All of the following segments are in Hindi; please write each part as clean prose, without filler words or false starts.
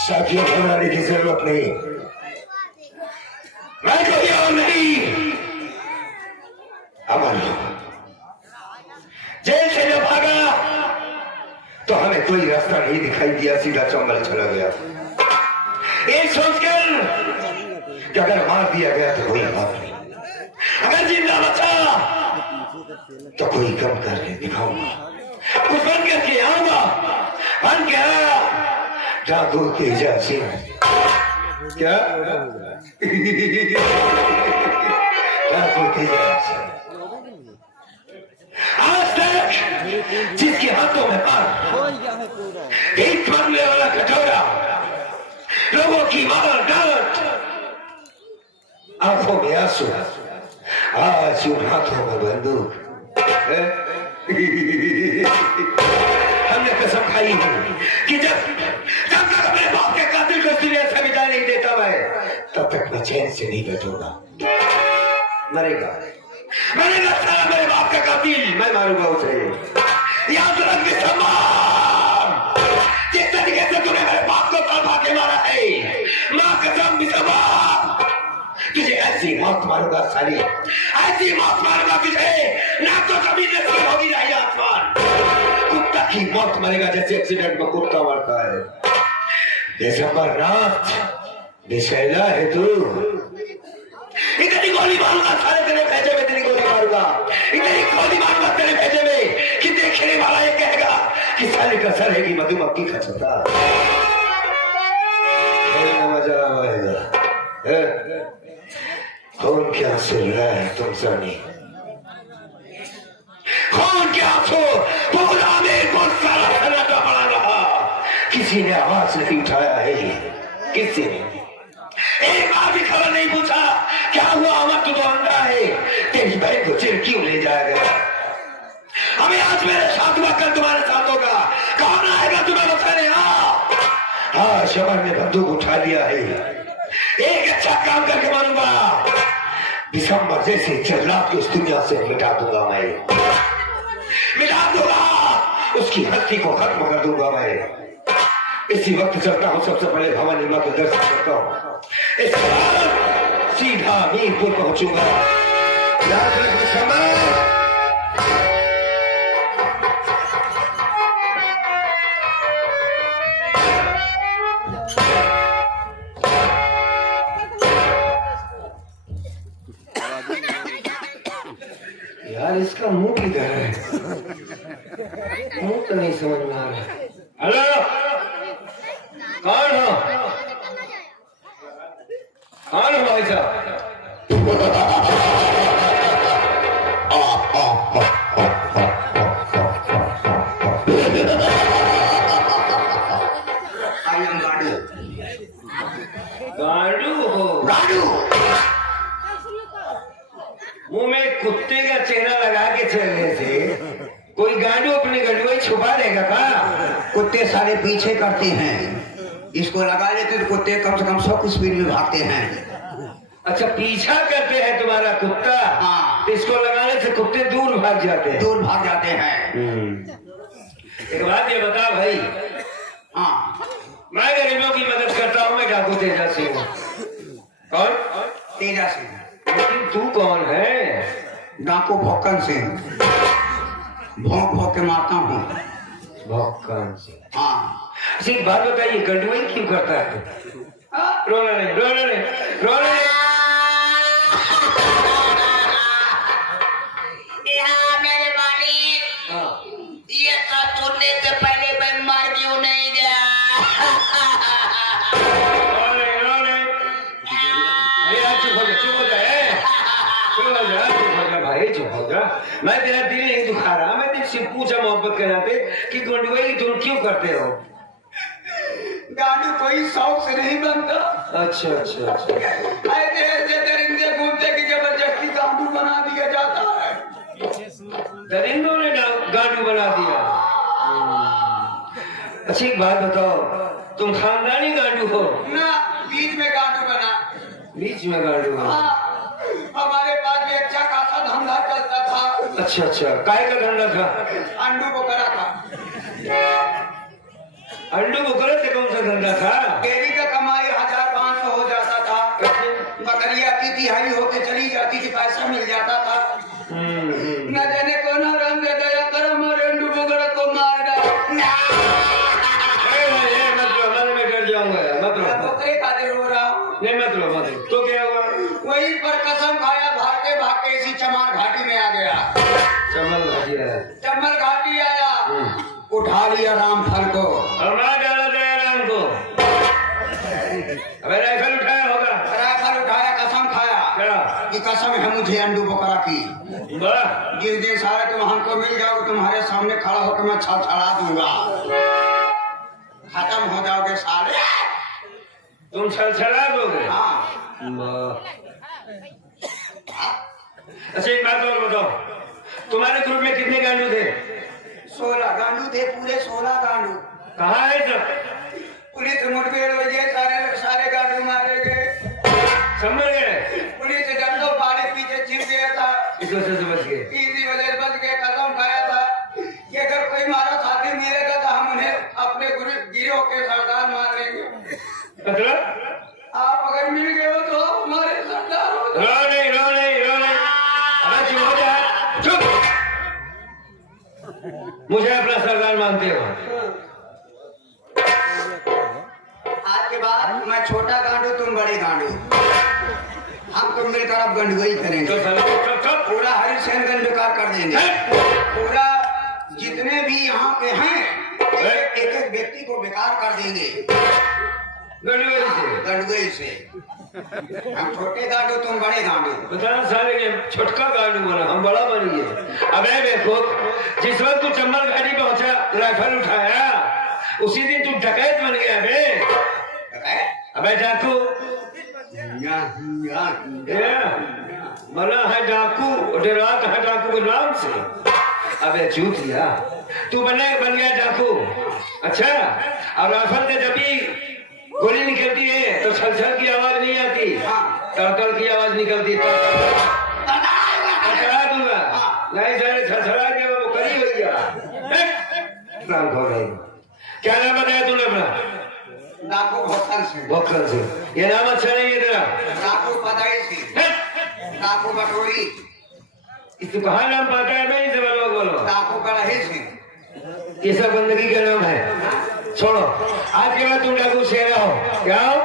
साथियों, घबराने की जरूरत नहीं, मैं कोई और नहीं, अमर। जेल से जब भागा तो हमें कोई रास्ता नहीं दिखाई दिया, सीधा जंगल चला गया, ये सोचकर कि अगर मार दिया गया तो कोई बात नहीं, अगर जिंदा बचा तो कोई कम करके दिखाऊंगा, कुछ बन करके आऊंगा, बन के आया डाकू तेजा सिंह। क्या? डाकू तेजा सिंह। आज तक जिसके हाथों में मार, एक मांगने वाला कटोरा, लोगों की मार डांट, आंखों में आंसू, आज उन हाथों में बंदूक। हमने कसम खाई है कि जब तक अपने बाप के कातिल को दुनिया से विदा नहीं देता मैं, तब तक मैं चैन से नहीं बैठूंगा। मरेगा मरेगा सारा मेरे बाप का कातिल, मैं मारूंगा उसे। याद रख विसम्मान, जिस तरीके से तूने मेरे बाप को तड़पा के मारा है, मां कसम विसम्मान, तुझे ऐसी मौत मारूंगा साली, ऐसी मौत मारूंगा तुझे, ना तो कभी नसीब होगी ना ही आसमान। कुत्ता की मौत मरेगा जैसे एक्सीडेंट में कुत्ता मरता है। दिसंबर रात विषैला है तू, इतनी गोली मारूंगा सारे तेरे भेजे में, इतनी गोली मारूंगा, इतनी गोली मारूंगा तेरे भेजे में कि देखने वाला ये कहेगा कि साले का सर है कि मधुमक्खी का छत्ता। मजा आएगा। खून क्या सुन रहा है तुम जानी, खून क्या आंसू पूरा में सारा सन्नाटा पड़ा रहा, किसी ने आवाज नहीं उठाया है, किसी ने एक बार भी खबर नहीं पूछा क्या हुआ, अमर तू तो अंधा है, तेरी बहन को चिर क्यों ले जाएगा। हमें आज मेरे साथ हुआ, कल तुम्हारे साथ होगा, कौन आएगा तुम्हें बचाने? हाँ, शमर ने बंदूक उठा लिया है, एक अच्छा काम करके मारूंगा, दिसंबर जैसे जल्लाद को इस दुनिया से मिटा दूंगा मैं, मिटा दूंगा, उसकी हस्ती को खत्म कर दूंगा मैं। इसी वक्त चलता हूँ, सबसे पहले भवानी मां के दर्शन करता हूँ, इसके बाद सीधा मीरपुर पहुंचूंगा। याद रखना समय, यार इसका मुंह किधर है, मुंह तो नहीं समझ में आ रहा। हेलो, कौन हो? कौन हो भाई साहब? गांडू हो? गांडू मुंह में कुत्ते का चेहरा लगा के चलने से कोई गांडू अपनी गड़ुआ छुपा देगा का? कुत्ते सारे पीछे करते हैं, इसको लगा लेते तो कुत्ते कम से कम 100 की स्पीड में भागते हैं। अच्छा, पीछा करते हैं तुम्हारा कुत्ता? हाँ। तो इसको लगाने से कुत्ते दूर भाग जाते हैं? दूर भाग जाते हैं। एक बात ये बता भाई, हाँ, मैं गरीबों की मदद करता हूँ, मैं डाकू तेजा सिंह हूँ। कौन? तेजा सिंह। लेकिन तू कौन है? डाकू भौकन सिंह, भौंक भौंक के मारता हूँ। भौकन सिंह? हाँ। अच्छा, एक बात बताइए, गंडुआई क्यों करता है? रोना नहीं, रोना नहीं, रोना नहीं। मेरे मालिक, ये सब सुनने से पहले मैं मर क्यों नहीं गया? मैं तेरा दिल नहीं दुखा रहा, मैं तुझसे पूछा मोहब्बत के नाते कि गंडुआई तुम क्यों करते हो? गांडू कोई शौक से नहीं बनता। अच्छा अच्छा अच्छा, ऐसे ऐसे दरिंदे घूमते कि जबरदस्ती गांडू बना दिया जाता है। दरिंदों ने गांडू बना दिया? अच्छी एक बात बताओ, तुम खानदानी गांडू हो? ना, बीच में गांडू बना। बीच में गांडू हो? हाँ, हमारे पास भी अच्छा खासा धंधा चलता था। अच्छा अच्छा, काय का धंधा था? अंडू बकरा था। अंडू बकरा से कौन सा धंधा था? डेली का कमाई 1500 हो जाता था। बकरिया की तिहाई होके चली जाती थी, पैसा मिल जाता था। न जाने कौन राम दे दया कर हमारे अंडू बकरा को मार डाल। बकरे खातिर रो रहा हूँ। नहीं मत रो तो क्या हुआ? वहीं पर कसम खाया, भागते भागते इसी चमार घाटी में आ गया। चमल घाटी आया? चमल घाटी आया, उठा लिया रामफल को। डाला दया राम को। अबे राइफल उठाया होगा? राइफल उठाया, कसम खाया क्या? कि कसम है मुझे अंडू बकरा की, वाह, जिस दिन सारे तुम हमको मिल जाओ, तुम्हारे सामने खड़ा होकर मैं छड़छड़ा दूंगा। खत्म हो जाओगे सारे। तुम छलछला दोगे? हाँ। अच्छा एक बात और बताओ, तुम्हारे ग्रुप में कितने गांडू थे? 16 गांडू थे, पूरे 16 गांडू। कहाँ है सब? पुलिस मुठभेड़ हो गई, सारे गांडू मारे गए। समझ गए? पुलिस डंडो पानी पीछे छिप गया था, इस वजह से बच गए। इसी वजह से बच गए। कसम खाया था कि अगर कोई हमारा साथी मिलेगा तो हम उन्हें अपने गिरोह के सरदार मान लेंगे। मतलब आप अगर मिल गए हो तो हमारे सरदार हो जाओ। रो नहीं। अबे चुप हो जा, चुप। मुझे अपना सरदार मानते हो? आज के बाद मैं छोटा गांडू, तुम बड़े गांडू। हम तुम मिलकर अब गंडुई करेंगे। पूरा हरिशनगंज बेकार कर देंगे। पूरा जितने भी यहाँ के हैं, एक एक व्यक्ति को बेकार कर देंगे गंडुई से। हम छोटे गांडू, तुम बड़े गांडू। बताना सारे के छोटका गांडू बना, हम बड़ा बनिए। अबे देखो, जिस वक्त तू चंबल घाटी पहुंचा, राइफल उठाया, उसी दिन तू डकैत बन गया बे। अबे डाकू मना है डाकू, डरात है डाकू के नाम से। अबे झूठ लिया, तू बन गया डाकू। अच्छा, और राइफल से जब भी गोली निकलती है तो छलछल की आवाज नहीं आती, तड़तड़ की आवाज निकलती। चढ़ा दूंगा नहीं सारे छलछला के वो करी हो गया। क्या नाम बताया तूने अपना? डाकू भक्तन से। भक्तन से? ये नाम अच्छा नहीं है तेरा? डाकू पदाई से, डाकू बटोरी। तू कहाँ नाम पाता है? नहीं से बोलो। डाकू कड़ाही से। ये सब बंदगी का नाम है। छोड़ो, आज के बाद तुम डाकू शेर हो। क्या हो?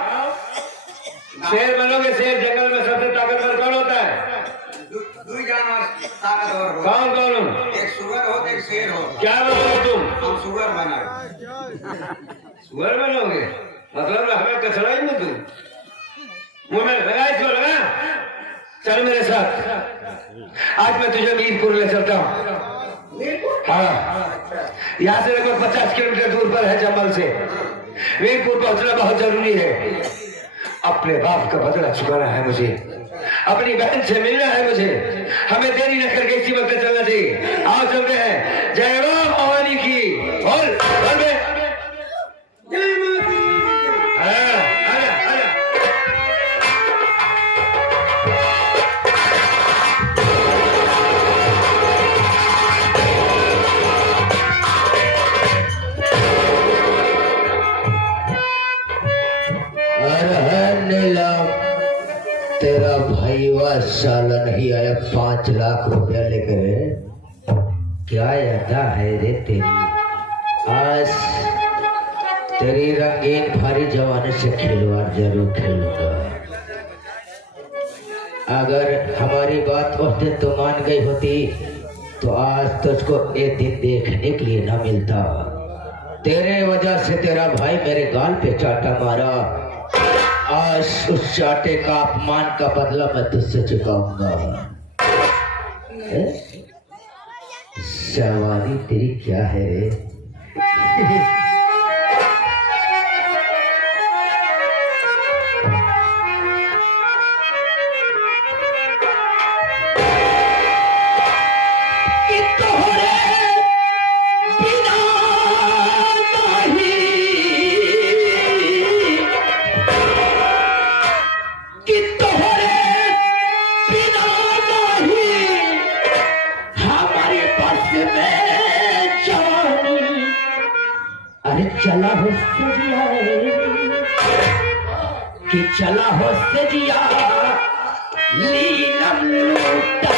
शेर बनोगे? शेर जंगल में सबसे ताकतवर कौन होता है? दो जानवर ताकतवर हो। कौन? एक सुअर हो, एक शेर हो। क्या बनोगे तुम? हम सुअर बना। सुअर बनोगे? मतलब हमें कचरा ही नहीं। तुम मुंह में लगा, इसको लगा। चल मेरे साथ, आज मैं तुझे मीरपुर ले चलता हूँ। हाँ, यहाँ से लगभग 50 किलोमीटर दूर पर है चंबल से। मीरपुर पहुंचना बहुत जरूरी है। अपने बाप का बदला चुकाना है मुझे, अपनी बहन से मिलना है मुझे। हमें देरी न करके इसी वक्त चलना चाहिए। आओ चलते हैं। जय राम भवानी की। बोल बे। तेरा भाईवा साला नहीं आया 5 लाख रुपया लेकर। क्या अदा है रे तेरी। आज तेरी रंगीन भारी जवानी से खिलवाड़ जरूर खेलूंगा। अगर हमारी बात उस दिन तो मान गई होती तो आज तुझको एक दिन देखने के लिए न मिलता। तेरे वजह से तेरा भाई मेरे गाल पे चाटा मारा। आज उस चाटे का अपमान का बदला मैं तुझसे चुकाऊंगा। सवारी तेरी क्या है रे? बिना नहीं हो सजिया कि चला हो सजिया लीलम लूटा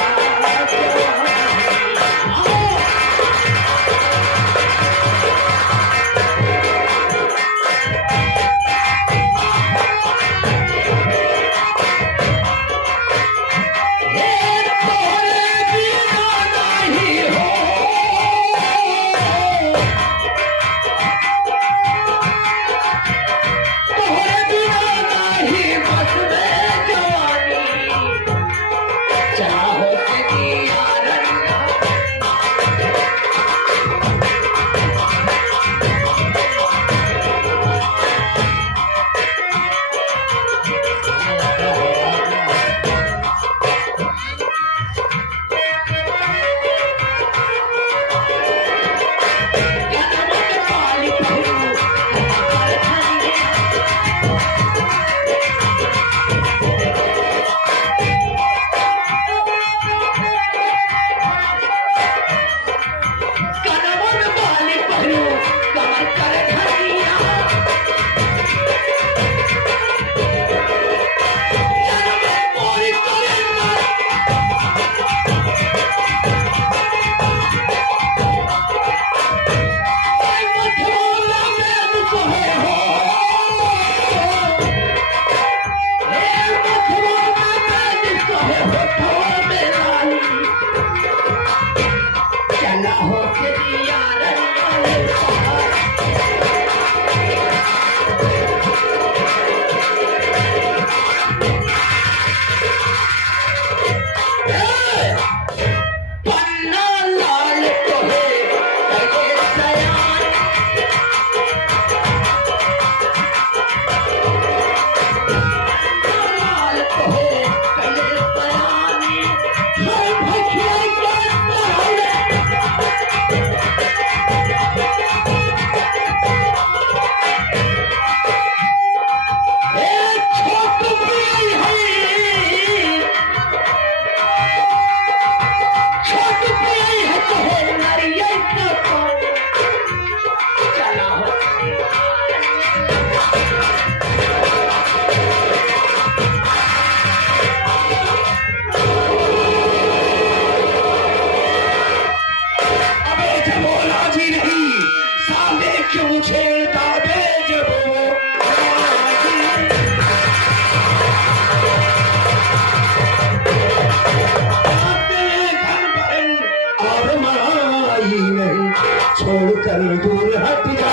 छोड़कर दूर हट जा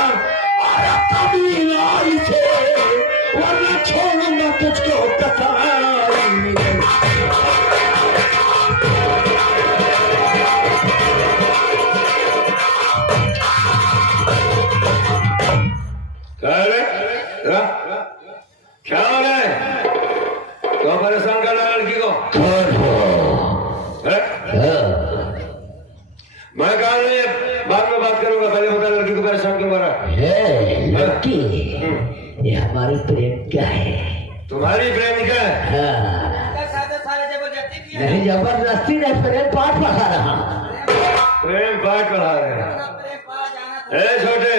और कभी आई से वरना छोड़ूंगा तुझको कसाई में। क्या हो रहा है? तो परेशान कर रहा है लड़की को? मैं कहा नहीं, बाद में बात करूंगा, पहले बता लड़की को परेशान क्यों कर रहा है? लड़की ये हमारी प्रेमिका है। तुम्हारी प्रेमिका है? नहीं, जबरदस्ती नहीं, प्रेम पाठ पढ़ा रहा। प्रेम पाठ पढ़ा रहे हैं? ए छोटे,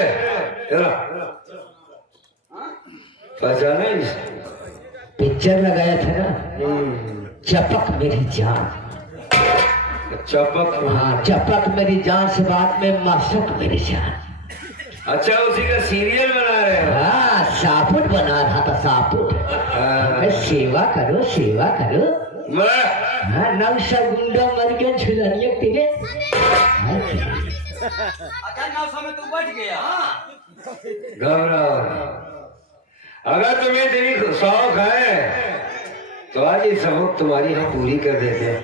पहचाने पिक्चर लगाया था ना, चपक मेरी जान। चपक? हाँ, चपक मेरी जान से बाद में मासक मेरी जान। अच्छा, उसी का सीरियल बना रहे हैं? हाँ, सापुट बना रहा था, सापुट। सेवा करो, सेवा करो। मैं हाँ, नव गुंडा मर गया झुलनिया तेरे। अच्छा, नौ समय तू बच गया। घबराओ, अगर तुम्हें तेरी शौक है तो आज ये सबक तुम्हारी हम पूरी कर देते हैं।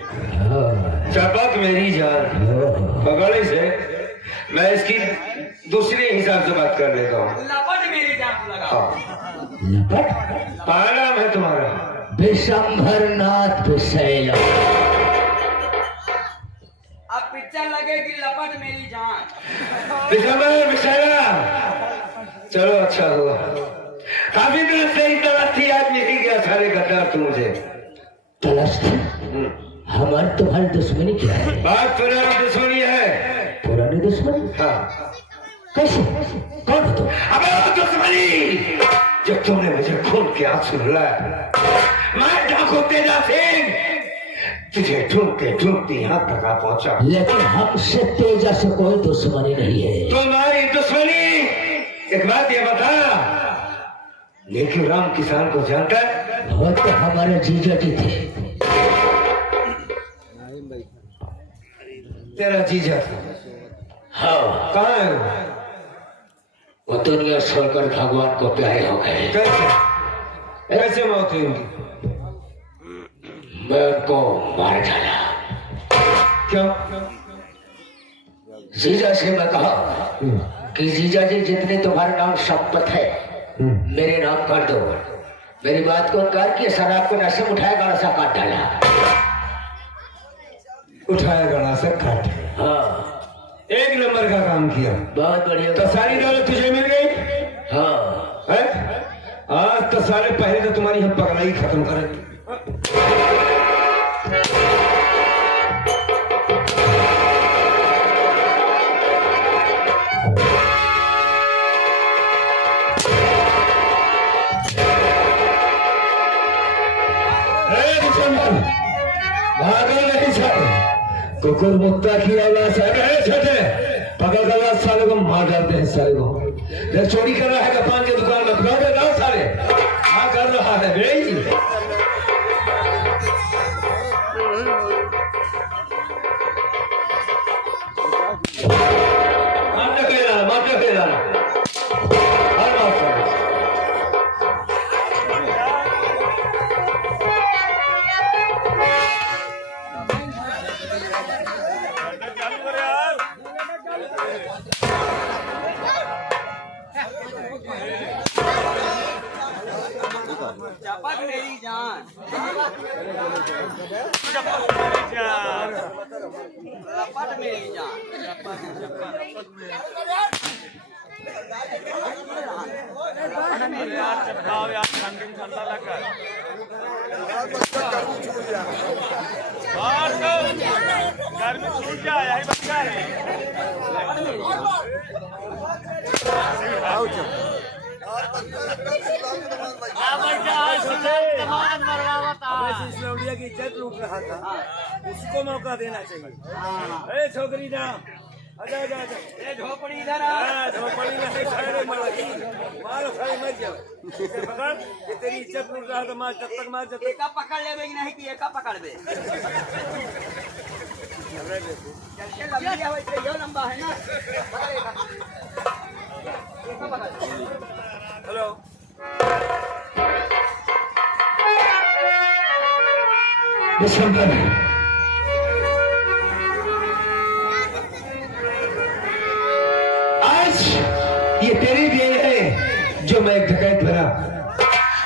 चपक मेरी जान, पकड़ इसे, मैं इसकी दूसरे हिसाब से बात कर लेता हूँ। लपट मेरी जान लगा। लपट? क्या नाम है तुम्हारा? विशंभरनाथ विशैला। अब पिक्चर लगेगी लपट मेरी जान। विशंभर विशैला, चलो अच्छा हुआ, काफी दिनों से ही तलाश थी, आज मिल गया। सारे गद्दार तुम मुझे तलाश थी? हमारी तुम्हारी दुश्मनी क्या है? बात पुरानी दुश्मनी है। पुरानी दुश्मनी? हाँ। कैसे? कौन हो तुम? अबे वो दुश्मनी जो तुमने मुझे खून के आंसू रुलाए, मैं डाकू तेजा सिंह तुझे ढूंढते ढूंढते यहाँ तक आ पहुंचा। लेकिन हमसे तेजा से कोई दुश्मनी नहीं है। तुम्हारी दुश्मनी, एक बात ये बता, लेकिन राम किसान को जानता है? वो तो हमारे जीजा जी थे। तेरा जीजा? हाँ। कहाँ है वो? वो दुनिया छोड़कर भगवान को प्यारे हो गए। कैसे कैसे मौत हुई उनकी? मैं उनको मार डाला। क्यों? जीजा से मैं कहा कि जीजा जी जितने तुम्हारे नाम संपत्त है मेरे नाम कर दो। मेरी बात को इनकार किया, शराब को नशे में उठाया, गणा सा काट डाला। उठाया गणा से काट? हाँ। एक नंबर का काम किया। बहुत बढ़िया। तो सारी दौलत तुझे मिल गई? हाँ। है? आज तो सारे पहले तो तुम्हारी हम पगलाई खत्म करेंगे। कुकुर मुत्ता की औलाद है छोटे, पकड़ कर साले को मार डालते हैं। साले को जब चोरी कर रहा है कपान की दुकान में पकड़ के लाओ साले। क्या कर रहा है भाई? मारते फेरा हर बात चपक मेरी जान, चपक मेरी जान। घर में छूट जाए, यही बच्चा है। की इज्जत लूट रहा था, उसको मौका देना चाहिए। छोकरी ना आजा आजा आजा, ये झोपड़ी इधर आ। झोपड़ी नहीं सारे मारो सारे मर जाओ। पकड़, ये तेरी इज्जत लूट रहा था, मार जब तक मार जब तक। एका पकड़ ले कि नहीं कि एका पकड़ दे। चल लंबी है वैसे, यो लंबा है ना। एका पकड़। हेलो दिसंबर आज ये तेरी देन है जो मैं एक डकैत बना।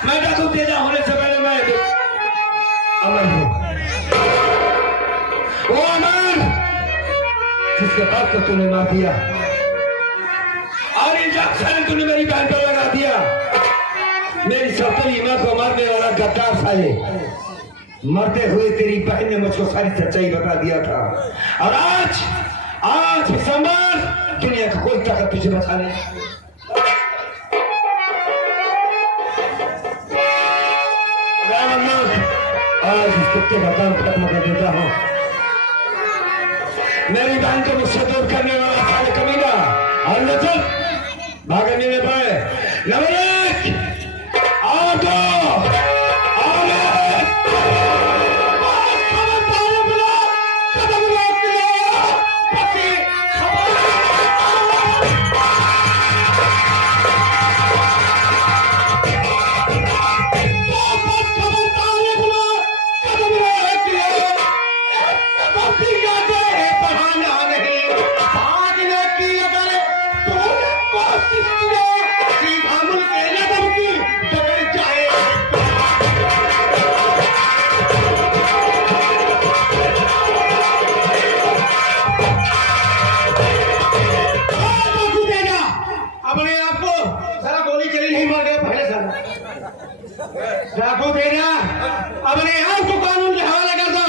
मैं डाकू तेजा होने से पहले मैं अमर हूं। वो अमर जिसके बाप को तूने मार दिया और इंजेक्शन तूने मेरी बहन पर लगा दिया। मेरी सौतेली मां को मारने वाला गद्दार साले, मरते हुए तेरी बहन ने मुझको सारी सच्चाई बता दिया था। और आज दिसंबर दुनिया का कोई ताकत तुझे बचा नहीं। आज इस कुत्ते का काम खत्म कर देता हूं। मेरी बहन को मुझसे दूर करने वाला साले कमीना और न चल भागने में पाए नवरेश और दो डाकू तेजा अपने आप को कानून के हवाले कर दो।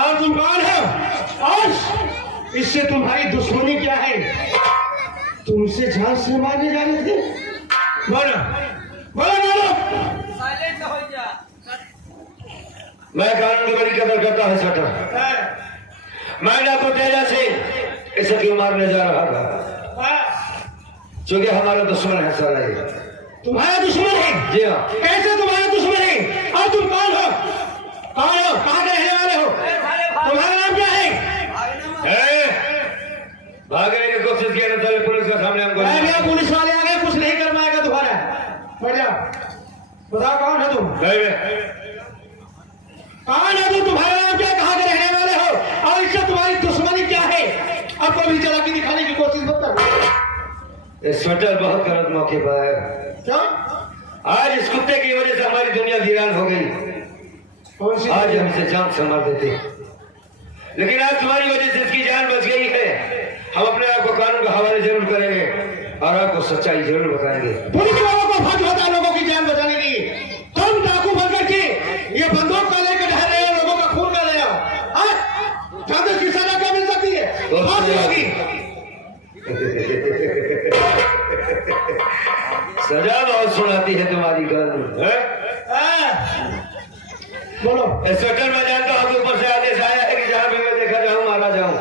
और तुम कौन हो और इससे तुम्हारी दुश्मनी क्या है? तुमसे जान से मारने जा रहे थे? बोलो बोलो बोलो। साइलेंट हो जा। मैं कानून की बड़ी कदर करता हूँ सटर। मैं डाकू तेजा से इसे क्यों मारने जा रहा था? क्योंकि हमारा दुश्मन है सारा ये। तुम्हारा दुश्मन है? जी हाँ। कैसे तुम्हारा दुश्मन है? और तुम कौन हो? कौन हो? कहाँ के रहने वाले हो? तुम्हारा नाम क्या है? भागने की कोशिश किया तो पुलिस के सामने हमको पुलिस वाले आ गए, कुछ नहीं कर पाएगा तुम्हारा। बैठ जाओ। बताओ कौन है तुम? कौन है तुम? तुम्हारा नाम क्या? कहाँ के रहने वाले हो? और इससे तुम्हारी दुश्मनी क्या है? अब कभी चालाकी दिखाने की कोशिश मत करो। स्वेटर बहुत गलत मौके पर है। क्यों? आज इस कुत्ते की वजह से हमारी दुनिया वीरान हो गई। आज हम इसे जान से मार देते, लेकिन आज तुम्हारी वजह से इसकी जान बच गई है। हम अपने आप को कानून का हवाले जरूर करेंगे और आपको सच्चाई जरूर बताएंगे। पुलिस वालों को फर्ज होता है लोगों की जान बचाने की। तुम डाकू बनकर के ये बंदूक का लेकर ढह रहे हो, लोगों का खून कर रहे हो। चांदे की सजा क्या मिल सकती है? फांसी होगी। सजा बहुत सुनाती है तुम्हारी कानून। बोलो। स्वेटर में जानता हूँ ऊपर से आदेश आया है कि जहाँ भी मैं देखा जाऊँ मारा जाऊँ,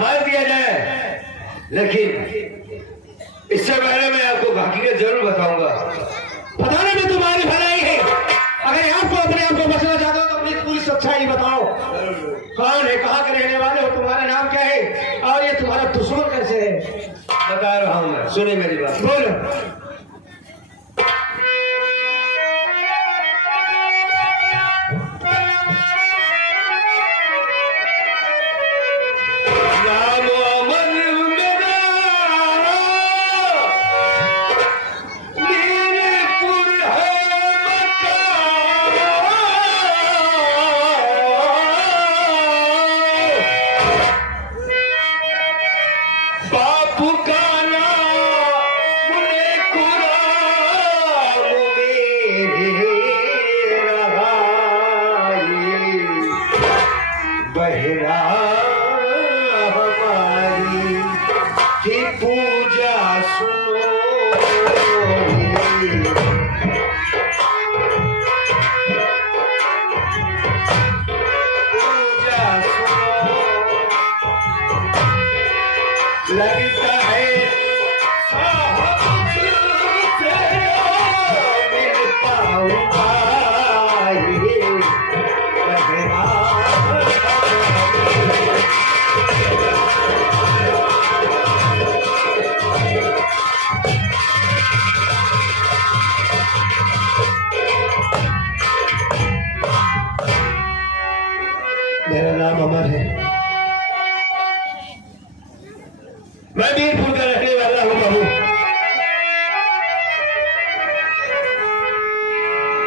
मार दिया जाए। लेकिन इससे पहले मैं आपको हकीकत जरूर बताऊंगा। बताने में तुम्हारी भलाई है। अगर आपको अपने आप को बचना चाहते हो तो अपनी पूरी सच्चाई बताओ। कौन है? कहाँ के रहने वाले हो? तुम्हारा नाम क्या है? और ये तुम्हारा दुश्मन कैसे है? बता रहा हूँ मैं, सुनिए मेरी बात। बोलो। बहरा हमारी की पूजा सुनो, पूजा सुनो। लगता है मिल पाऊंगा ये बहरा। मेरा नाम अमर है। मैं मीरपुर का रहने वाला हूँ बहू।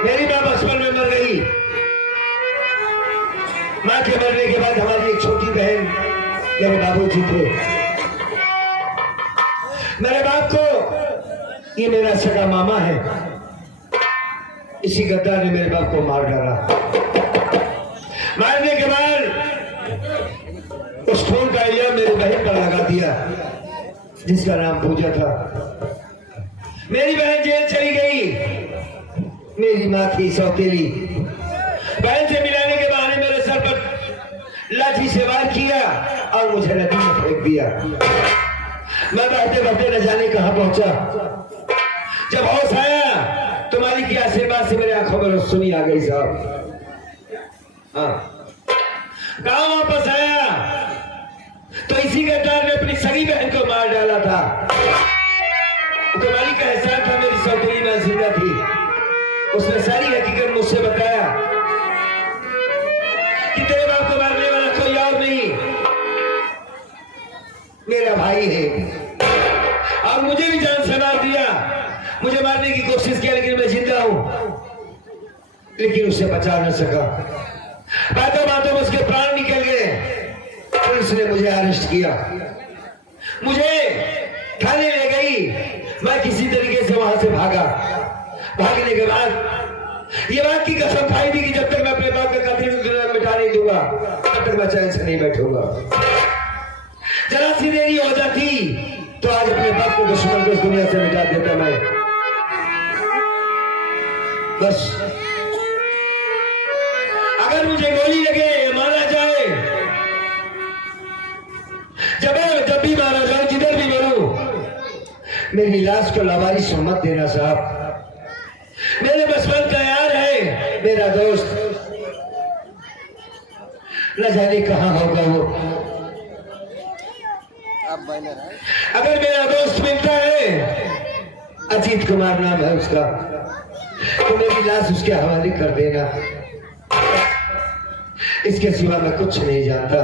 मेरी माँ बचपन में मर गई। माँ के मरने के बाद हमारी एक छोटी बहन मेरे बाबूजी थे। मेरे बाप को ये मेरा सगा मामा है। इसी गद्दार ने मेरे बाप को मार डाला। मारने के बाद उस खून का इल्जाम मेरी बहन पर लगा दिया, जिसका नाम पूजा था। मेरी बहन जेल चली गई। मेरी माँ थी सौतेली। बहन से मिलाने के बहाने मेरे सर पर लाठी से वार किया और मुझे नदी में फेंक दिया। मैं बहते बहते न जाने कहां पहुंचा। जब होश आया तुम्हारी की आशीर्वाद से मेरी आंखों में रोशनी आ गई साहब। हाँ, गांव वापस आया तो इसी गद्दार ने अपनी सगी बहन को मार डाला था। तुम्हारी का एहसान था मेरी सौतेली मां जिंदा थी। उसने सारी हकीकत मुझसे बताया कि तेरे बाप को मारने वाला कोई और नहीं, मेरा भाई है। और मुझे भी जान से मार दिया। मुझे मारने की कोशिश किया लेकिन मैं जिंदा हूं, लेकिन उसे बचा न सका। बातों बातों में उसके प्राण निकल गए। पुलिस ने मुझे अरेस्ट किया, मुझे थाने ले गई। मैं किसी तरीके से वहां से भागा। भागने के बाद ये बात की कसम खाई थी कि जब तक मैं अपने बाप के कातिल को मिटा नहीं दूंगा तब तक मैं चैन से नहीं बैठूंगा। जरा सी देरी हो जाती तो आज अपने बाप को दुश्मन को इस दुनिया से मिटा देता मैं। बस अगर मुझे गोली लगे, मारा जाए, जब भी मारा जाए, जिधर भी मरूं, मेरी लाश को लावारिस मत देना साहब। मेरे बचपन का यार है, मेरा दोस्त, न जाने कहां होगा वो। अगर मेरा दोस्त मिलता है, अजीत कुमार नाम है उसका, तो मेरी लाश उसके हवाले कर देना। इसके सिवा मैं कुछ नहीं जानता।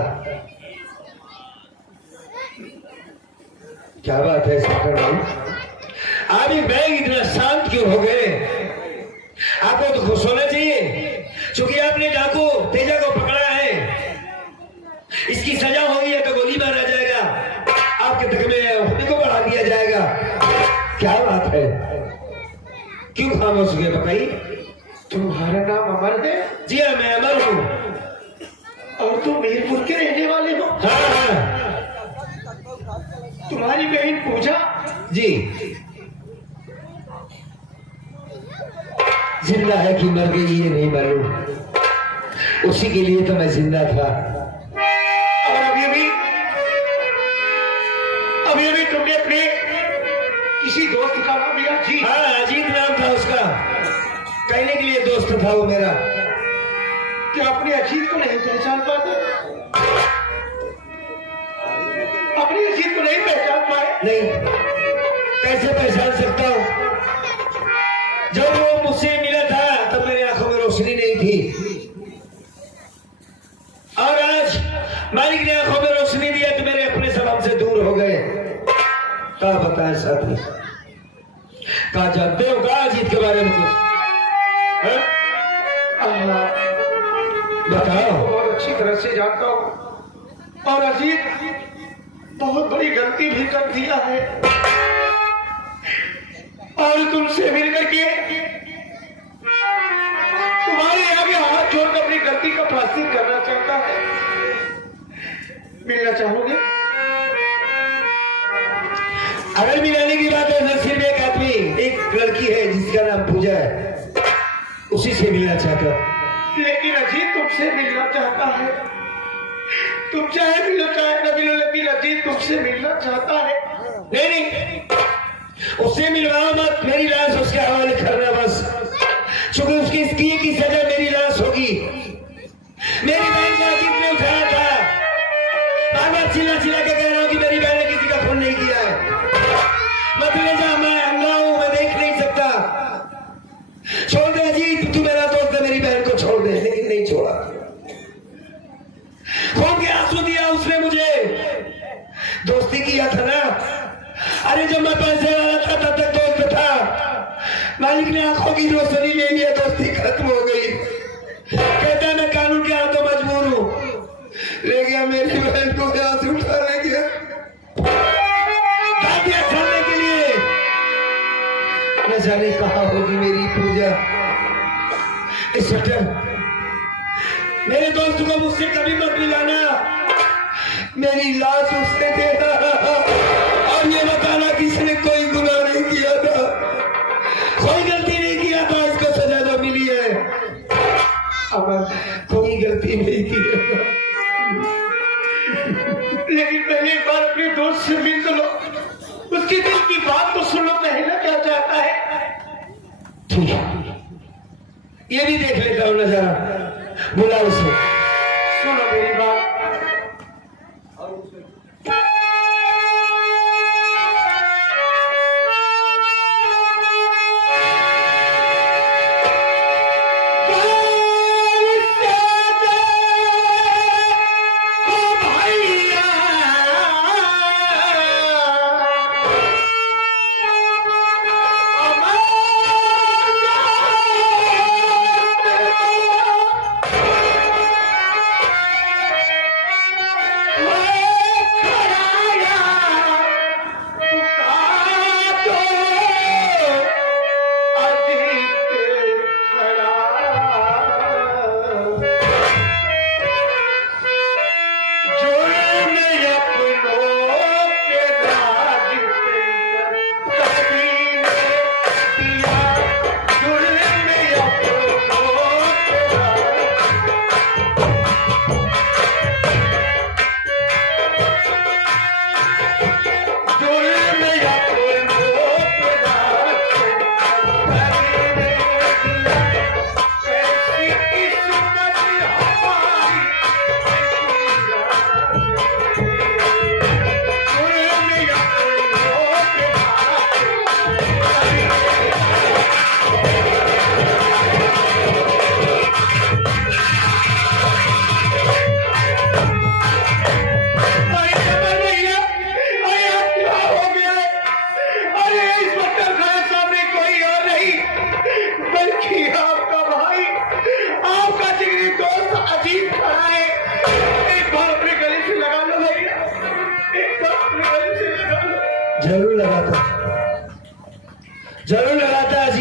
क्या बात है शंकर भाई, आप ही बैग इतना शांत क्यों हो गए? आपको तो खुश होना चाहिए, क्योंकि आपने डाकू तेजा को पकड़ा है। इसकी सजा होगी है तो गोली मारा जाएगा, आपके तकमे होने को बढ़ा दिया जाएगा। क्या बात है, क्यों खामोश हुए बताइए? तुम्हारा नाम अमर है? जी हाँ, मैं अमर हूँ। और तुम मीरपुर के रहने वाले हो? हाँ हाँ तुम्हारी बहन पूजा जी, जिंदा है कि मर गई ये नहीं मालूम, उसी के लिए तो मैं जिंदा था। और अभी अभी तुमने अपने किसी दोस्त का नाम लिया? जी हाँ, अजीत नाम था उसका, कहने के लिए दोस्त था वो मेरा। क्या अपने अजीत को नहीं पहचान पाते? अपने अजीत को नहीं पहचान पाए? नहीं, कैसे पहचान सकता हूँ? जब वो मुझसे मिला था तब मेरी आंखों में रोशनी नहीं थी, और आज मालिक ने आंखों में रोशनी दिया तो मेरे अपने सब हमसे दूर हो गए। क्या बताएं साथी, क्या जानते हो क्या अजीत के बारे में कुछ? अल्लाह, बताओ। बहुत अच्छी तरह से जानता हूँ, और अजीत बहुत बड़ी गलती भी कर दिया है, और तुमसे मिलकर के तुम्हारे आगे हाथ जोड़कर अपनी गलती का प्रायश्चित करना चाहता है। मिलना चाहोगे? अगर मिलाने की बात है तो सिर्फ एक आदमी, एक लड़की है जिसका नाम पूजा है, उसी से मिलना चाहता। लेकिन अजीत तुमसे मिलना चाहता है। तुम चाहे मिलो चाहे न मिलो, लेकिन अजीत तुमसे मिलना चाहता है। नहीं नहीं, उससे मिलवाओ मत, मेरी लाश उसके हवाले करना बस, क्योंकि उसकी इस किए की सजा मेरी लाश होगी। मेरी बहन को अजीत ने उठाया था, बार बार चिल्ला चिल्ला के कह रहा हूं कि मेरी बहन ने किसी का खून नहीं किया है, मत ले जा, मैं अंधा हूं, मैं देख नहीं सकता। छोड़ दे अजीत, तू मेरा दोस्त है, मेरी बहन को छोड़ दे। लेकिन नहीं छोड़ा, खून के आंसू दिया उसने मुझे, दोस्ती किया था ना। अरे जब मैं पैसे वाला था तब तक दोस्त था, मालिक ने आंखों की रोशनी ले लिया, दोस्ती खत्म हो गई। कहता मैं कानून के हाथों मजबूर हूं, ले गया मेरी बहन को, आंसू उठाने गया, दादिया खाने के लिए। न जाने कहां होगी मेरी पूजा। इंस्पेक्टर, मेरे दोस्त को मुझसे कभी मत मिलाना, मेरी लाश उससे देना, और ये बताना किसने कोई गुनाह नहीं किया था, कोई गलती नहीं किया था, इसको सजा जो मिली है। अमर, कोई गलती नहीं की है। लेकिन पहले एक बार अपने दोस्त से मिल तो लो, उसके दिल की बात तो सुन लो, कहना क्या चाहता है। ठीक है, ये भी देख लेता हूँ नजारा, बुला उसे। सुनो मेरी बात,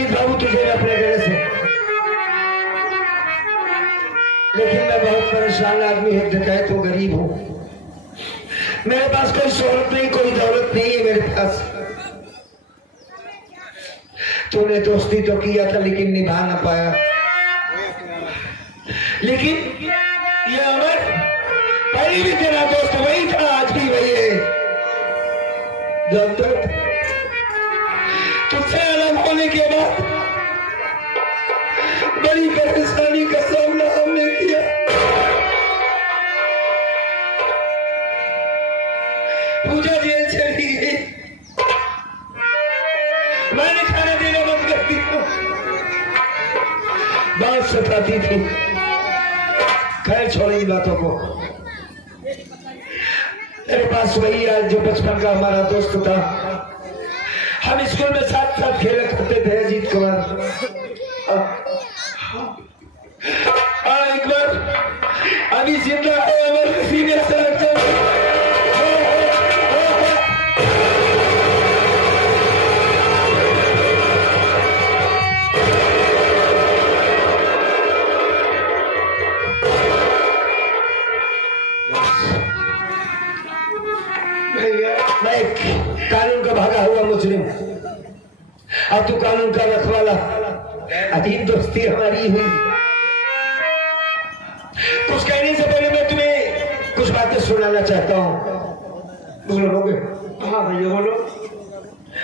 रंजीत बाबू तुझे अपने घर से, लेकिन मैं बहुत परेशान आदमी हूँ, डकैत हूँ, गरीब हूँ, मेरे पास कोई शोहरत नहीं, कोई दौलत नहीं है मेरे पास। तूने दोस्ती तो किया था लेकिन निभा ना पाया। लेकिन ये अमर पहले भी तेरा दोस्त वही था, आज भी वही है। जब तक तुझसे अलग होने के बाद बड़ी परेशानी का सामना हमने किया। पूजा जेल चली गई, मैंने खाना देना बंद कर दिया, बात सताती थी। खैर छोड़ इन बातों को, मेरे पास वही आज जो बचपन का हमारा दोस्त था, हम स्कूल में साथ साथ खेला करते थे, अजीत कुमार। एक बार अभी जिंदा है, अमर सीनियर से मैं कानून का भागा हुआ मुजरिम, अब तू कानून का रखवाला। अजीब दोस्ती हमारी हुई। कुछ कहने से पहले मैं तुम्हें कुछ बातें सुनाना चाहता हूँ। बोलोगे? हाँ भैया बोलो।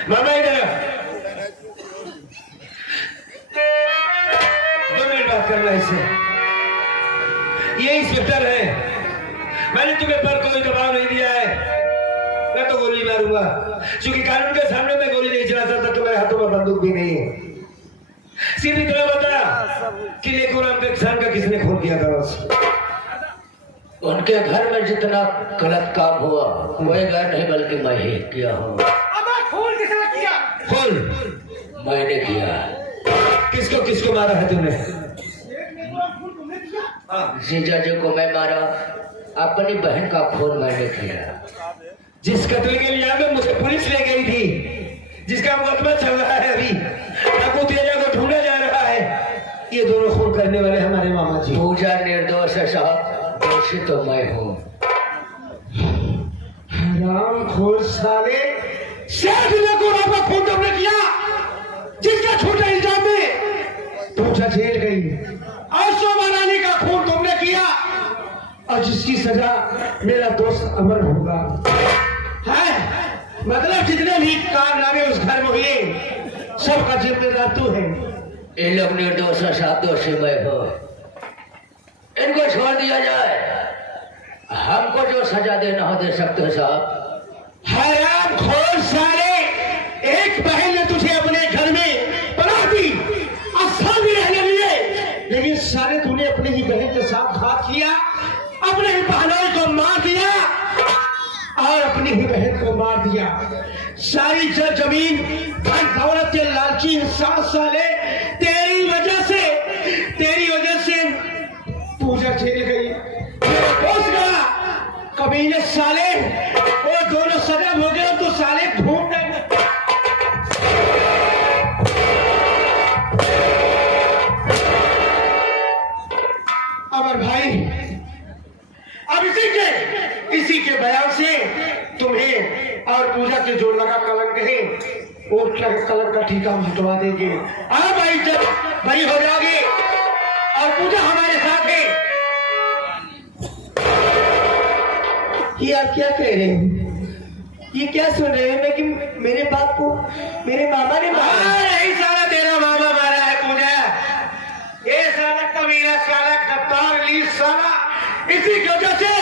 मामा इधर 2 मिनट बात करना इससे। ये इंस्पेक्टर है, मैंने तुम्हें पर कोई दबाव नहीं दिया है, मैं तो गोली मारूंगा, क्योंकि कानून के सामने मैं गोली नहीं चला सकता, तुम्हारे हाथों में बंदूक भी नहीं है। सिर्फ इतना बता कि लेकुराम के किसान का किसने खून किया था? बस उनके घर में जितना गलत काम हुआ कोई घर नहीं, बल्कि मैं ही किया हूँ। खून किसने किया? खून मैंने किया। किसको किसको मारा है तुमने? जीजा जी को मैं मारा, अपनी बहन का खून मैंने किया। जिस कत्ल के लिए मुझे पुलिस ले गई थी, जिसका मुकदमा चल रहा है, अभी अबू तेजा को ढूंढा जा रहा है, ये दोनों खून करने वाले हमारे मामा जी। पूजा निर्दोष है साहब, दोषी तो मैं हूँ। राम खोर साले, शेख लेकुराम का खून तुमने किया, जिसका छोटा इल्जाम में पूजा जेल गई। आशो बनाने का खून तुमने किया, और जिसकी सजा मेरा दोस्त अमर होगा। है मतलब जितने भी कारनामे उस घर में हुए, सबका जिम्मेदार तू है। ये लोग निर्दोष है साहब, दोषी मैं हूँ। इनको छोड़ दिया जाए, हमको जो सजा देना हो दे सकते हो साहब। हराम खोर साले, एक बहन ने तुझे अपने घर में पनाह दी, अच्छा भी रहने लिए, लेकिन साले तूने अपनी ही बहन के साथ घात किया, अपने ही बहनों को मार दिया और अपनी ही बहन को मार दिया। सारी जमीन धन दौलत के लालची इंसान साले, तेरी वजह से पूजा जेल गई, पहुंच गया कमीने साले, वो दोनों सजा हो गए, तो साले घूम गए। अमर भाई, अब इसी के बयान से तुम्हें और पूजा के जो लगा कलंक है, वो कलंक का ठीका हम हटवा देंगे। हाँ भाई, जब बड़ी हो जाओगे और पूजा हमारे साथ है। ये आप क्या कह रहे हैं? ये क्या सुन रहे हैं? मैं कि मेरे बाप को मेरे मामा ने मारा? नहीं साला, तेरा मामा मारा है पूजा। ये साला कमीना, साला गद्दार लीस साला, इसी की वजह से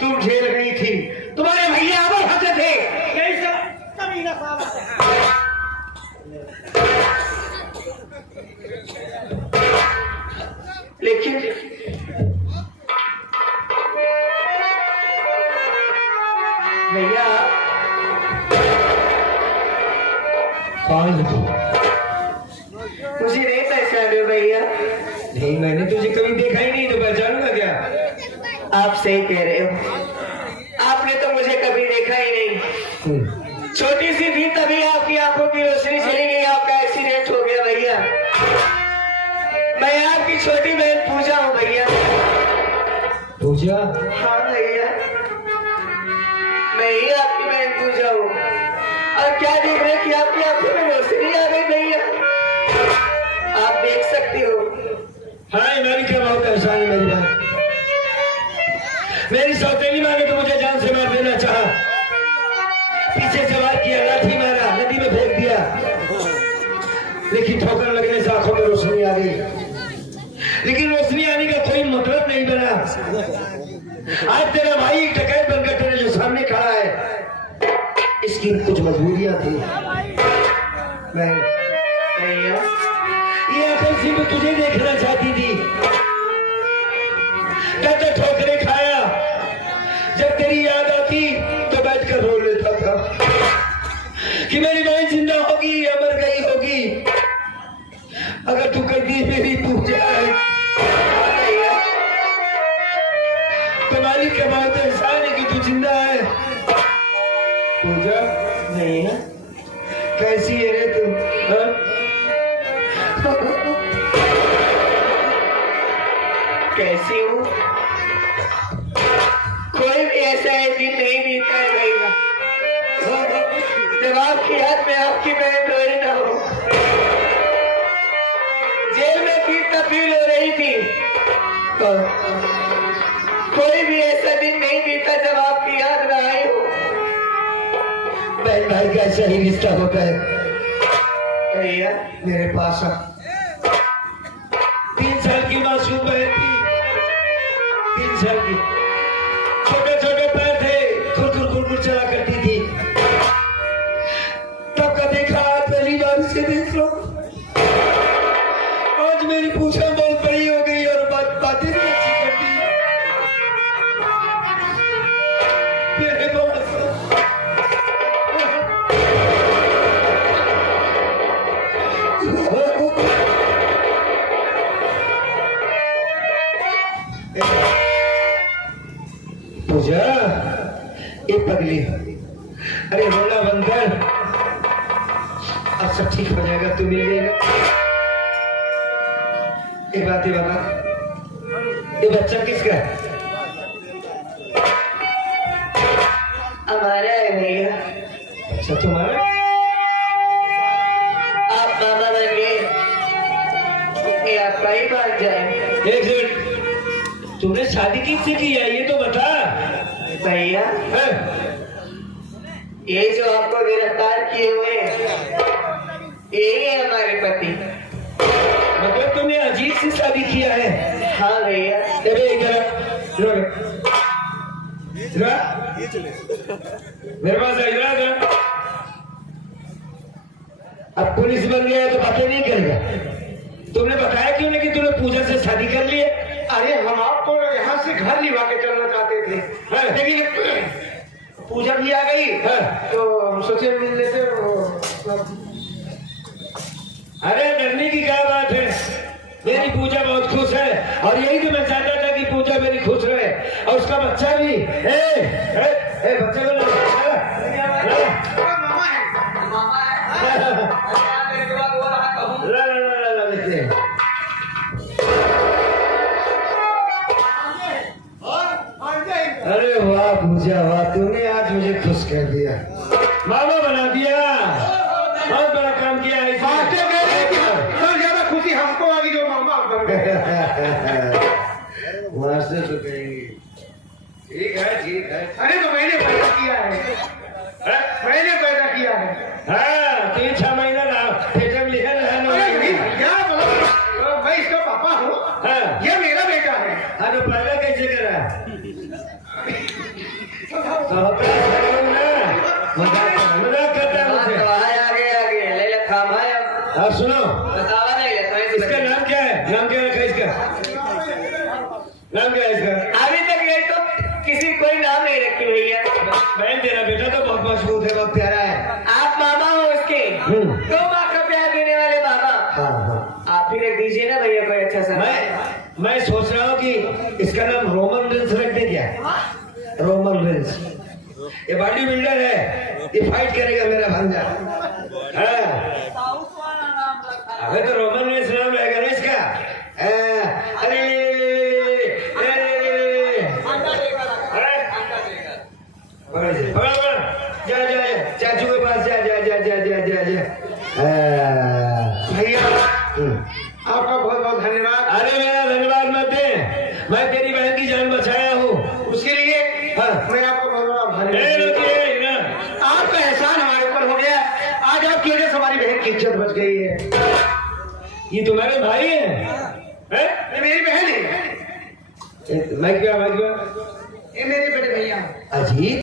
तुम जेल गई थी, तुम्हारे भैया अमर हंसे थे। यही साला कमीना साला। लेकिन भैया कौन हो? मुझे नहीं पहचान रहे भैया? नहीं, मैंने तुझे कभी देखा ही नहीं, तो पहचानूंगा क्या? आप सही कह रहे हो, आपने तो मुझे कभी देखा ही नहीं। छोटी सी थी तभी आपकी आंखों की रोशनी चली गई, आपका एक्सीडेंट हो गया भैया। छोटी बहन पूजा हूँ भैया। पूजा? हाँ भैया, मैं ही आपकी बहन पूजा हूँ। और क्या देख रहे हैं कि आपकी आंखों में रोशनी आ गई भैया, आप देख सकती हो। हाँ, मेरी क्या बहुत एहसान है मेरी बहन। मेरी सौतेली माँ ने तो मुझे जान से मार देना चाहा, पीछे से वार किया, लाठी मारा, नदी में फेंक दिया, लेकिन ठोकर लगने से आंखों में रोशनी आ गई। लेकिन रोशनी आने का कोई मतलब नहीं बना। आज तेरा भाई एक डकैत बनकर तेरे जो सामने खड़ा है, इसकी कुछ मजबूरियां थी। भैया ये आंखें सिर्फ तुझे देखना चाहती थी। कहते ठोकरे खाया, जब तेरी याद आती तो बैठकर रो लेता था कि मेरी बहन जिंदा होगी या मर गई होगी। अगर तू कहती मेरी पूजा है तो मालिक का बहुत एहसान है कि तू जिंदा है। पूजा नहीं है, कैसी है रे तू? हाँ? कैसी हूँ? कोई भी ऐसा है दिन नहीं बीता है भैया जब आपकी याद में आपकी बहन रोई ना हो। जेल में थी तब भी रो रही थी। कोई भी ऐसा दिन नहीं बीता जब आपकी याद ना आई हो। बहन भाई का ऐसा ही रिश्ता होता है। भैया मेरे पास 3 साल की मासूम बहन थी, 3 साल की, छोटे छोटे पैर थे, खुर चला करती थी। तब का देखा, आज पहली बार इसे देख लो। आज मेरी पूछा बहुत बड़ी हो गई और बातें भी अच्छी करती है। मेरे पूजा, ये पगली, अरे रोना बंद कर, अब सब ठीक हो जाएगा, तू मिल जाएगा। ये बात बता, ये बच्चा किसका है? हमारा है भैया। अच्छा तुम्हारा? आप मामा बन गए, उसमें आपका ही बात जाए। एक मिनट, तुमने शादी किससे की है ये तो बता। भैया है? ये जो आपको गिरफ्तार किए हुए यही है हमारे पति। मतलब तुमने अजीत से शादी किया है? हाँ भैया। मेरे पास अब पुलिस बन गया है तो बातें नहीं करेगा। तुमने बताया क्यों नहीं कि तूने पूजा से शादी कर ली है? अरे हम आपको यहाँ से घर लिवा के चलना चाहते थे, लेकिन पूजा भी आ गई तो हम सोचे मिल लेते। अरे डरने की क्या बात है, मेरी पूजा बहुत खुश है और यही तो मैं चाहता था कि पूजा मेरी खुश रहे और उसका बच्चा भी। बच्चे को अरे वाह पूजा वाह, तूने आज मुझे खुश कर दिया, मामा बना दिया, बहुत बड़ा काम किया है। ज्यादा खुशी हमको आ गई जो मामा बन गए। वहां से तो कहेंगे ठीक है ठीक है। अरे तो मैंने पैदा किया है, मैंने पैदा किया है। हाँ 3-6 महीना रहा, पेट में लिखा क्या बोला, मैं इसका पापा हूँ। हाँ। ये मेरा बेटा है। हाँ तो पैदा कैसे करा? मजाक करता है मुझसे। आगे ले ले खाम है। हाँ सुनो, बतावा नहीं लेता इसका नाम क्या है? नाम क्या रखा इसका? नाम क्या है इसका? अभी तक ये तो किसी कोई नाम नहीं रखी भैया। बहन तेरा बेटा तो बहुत मजबूत है, बहुत प्यारा है। आप मामा हो उसके, 2 माँ का प्यार देने वाले मामा। हाँ हाँ। आप ही रख दीजिए ना भैया कोई अच्छा सा। मैं सोच रहा हूँ कि इसका नाम रोमन रेंस रख दे क्या? रोमन रेंस, ये बॉडी बिल्डर है, ये फाइट करेगा मेरा भांजा। हाँ। अबे तो रोमन रेंस नाम रहेगा ना इसका। आपका बहुत बहुत धन्यवाद। अरे मेरा धन्यवाद मत दे, मैं तेरी बहन की जान बचाया हूँ। उसके लिए हाँ। मैं आपको बहुत बहुत आभारी ए, हूँ। रुकिए ना। आपका एहसान हमारे ऊपर हो गया। आज आपकी वजह से हमारी बहन की इज्जत बच गई है। ये तुम्हारे भाई हैं? हैं? ये मेरी बहन है। मैं क्या ये मेरे बड़े भैया। अजीत